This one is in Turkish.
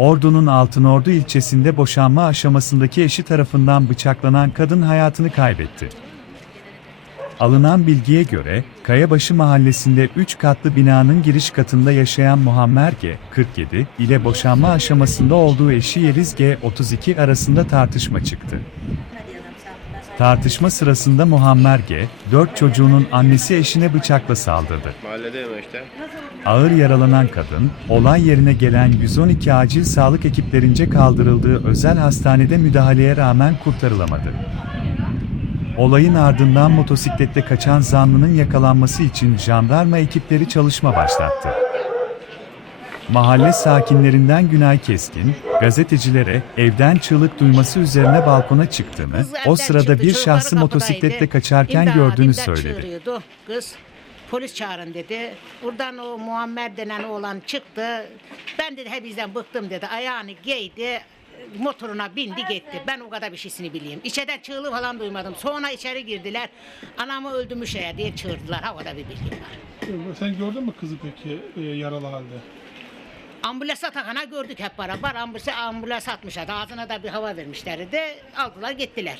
Ordu'nun Altınordu ilçesinde boşanma aşamasındaki eşi tarafından bıçaklanan kadın hayatını kaybetti. Alınan bilgiye göre, Kayabaşı mahallesinde 3 katlı binanın giriş katında yaşayan Muammer G. 47 ile boşanma aşamasında olduğu eşi Yeliz G. 32 arasında tartışma çıktı. Tartışma sırasında Muammer G. 4 çocuğunun annesi eşine bıçakla saldırdı. Mahalledeyim işte. Ağır yaralanan kadın, olay yerine gelen 112 acil sağlık ekiplerince kaldırıldığı özel hastanede müdahaleye rağmen kurtarılamadı. Olayın ardından motosiklette kaçan zanlının yakalanması için jandarma ekipleri çalışma başlattı. Mahalle sakinlerinden Günay Keskin, gazetecilere evden çığlık duyması üzerine balkona çıktığını, o sırada bir şahsı motosikletle kaçarken gördüğünü söyledi. Kız polis çağırın dedi. Buradan o Muammer denen oğlan çıktı. Ben dedi hepinizden bıktım dedi. Ayağını giydi. Motoruna bindi gitti. Ben o kadar bir şeysini bileyim. İçeriden çığlığı falan duymadım. Sonra içeri girdiler. Anamı öldürmüş ya diye çığırdılar. Havada bir bilgim var. Sen gördün mü kızı peki e, yaralı halde? Ambulansa takana gördük hep beraber. Ambulans, ambulans atmışlar. Ağzına da bir hava vermişlerdi. Aldılar gittiler.